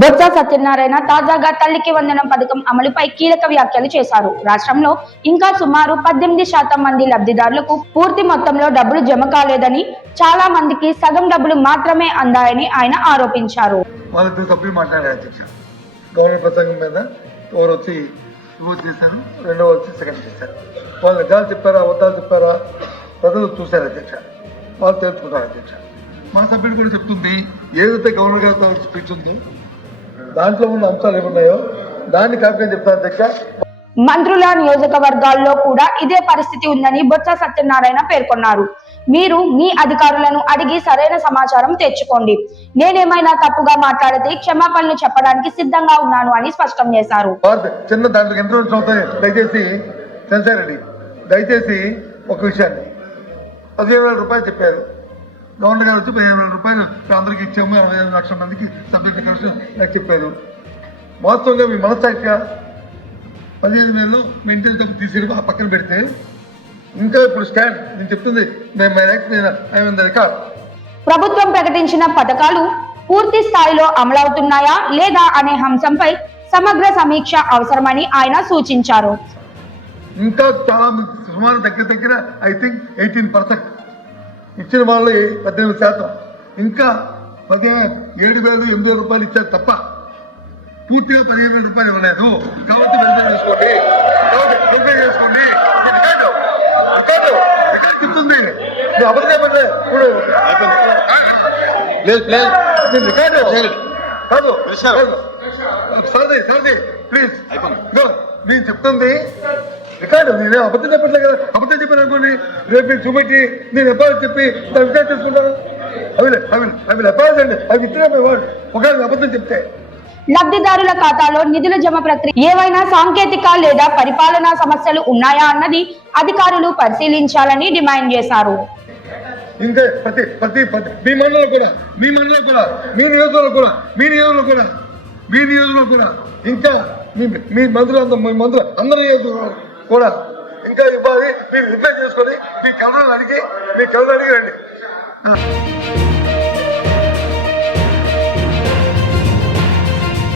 బొత్స సత్యనారాయణ తాజాగా తల్లికి వందనం పథకం అమలుపై కీలక వ్యాఖ్యలు చేశారు. రాష్ట్రంలో ఇంకా సుమారు 18% మంది లబ్ధిదారులకు పూర్తి మొత్తంలో డబ్బులు జమ కాలేదని, చాలా మందికి సగం డబ్బులు మాత్రమే అందాయని ఆయన ఆరోపించారు. వాళ్ళు తెలుసుకుంటారు అధ్యక్ష. మన సభ్యుడు కూడా చెప్తుంది, ఏదైతే గవర్నర్ గారితో స్పీచ్ ఉందో దాంట్లో ఉన్న అంశాలు ఏమున్నాయో దాన్ని కాకపోతే చెప్తారు అధ్యక్ష. మంత్రుల నియోజకవర్గాల్లో కూడా ఇదే పరిస్థితి ఉందని బొత్స సత్యనారాయణ పేర్కొన్నారు. మీరు మీ అధికారులను అడిగి సరైన సమాచారం తెచ్చుకోండి. నేనేమైనా తప్పుగా మాట్లాడితే క్షమాపణలు చెప్పడానికి సిద్ధంగా ఉన్నాను అని స్పష్టం చేశారు. చిన్న దాంట్లో ఇంటర్వ్యూస్ అవుతాయి. దయచేసి సెన్సారెడ్డి దయచేసి ఒక విషయాన్ని 15,000 రూపాయలు చెప్పారు. గవర్నర్ గారు వచ్చి 15,000 రూపాయలు అందరికి ఇచ్చాము, 65 లక్షల మందికి సబ్జెక్ట్ కలిసి నాకు చెప్పారు. వాస్తవంగా మీ మనస్సాక్షిగా 15,000 మెయింటెనెన్స్ డబ్బు తీసుకెళ్ళి ఆ పక్కన పెడితే ఇంకా ఇప్పుడు స్టాండ్ నేను చెప్తుంది ప్రభుత్వం ప్రకటించిన పథకాలు పూర్తి స్థాయిలో అమలవుతున్నాయా లేదా అనే అంశంపై సమగ్ర సమీక్ష అవసరమని ఆయన సూచించారు. ఇంకా చాలా సుమారు దగ్గర ఐ థింక్ 18% ఇచ్చిన వాళ్ళు 18%, ఇంకా 7,000-8,000 రూపాయలు ఇచ్చారు తప్ప పూర్తిగా 15,000 రూపాయలు ఇవ్వలేదు. కాబట్టి చేసుకోండి. చెప్తుంది అబద్ధం ఇప్పుడు కాదు సరది ప్లీజ్ నేను చెప్తుంది రికార్డు. నేను అబద్ధం చెప్పట్లే కదా. అబద్ధం చెప్పాను అనుకోండి, రేపు మీకు చూపెట్టి నేను ఎప్పుడు చెప్పి దాన్ని రికార్డ్ చేసుకుంటాను. అవి ఎప్పుడు అండి అవి ఇతర ఒకవేళ అబద్ధం చెప్తే. లబ్ధిదారుల ఖాతాలో నిధుల జమ ప్రక్రియ ఏవైనా సాంకేతిక లేదా పరిపాలనా సమస్యలు ఉన్నాయా అన్నది అధికారులు పరిశీలించాలని డిమాండ్ చేశారు. ఇంకా ప్రతి మీ మండలంలో కూడా మీ నియోజకవర్గంలో కూడా ఇంకా మీ మంత్రులు అందరి నియోజకవర్గం కూడా ఇంకా ఇవ్వాలి. మీరు నిర్ణయం చేసుకొని మీ కలర్ అడిగి రండి.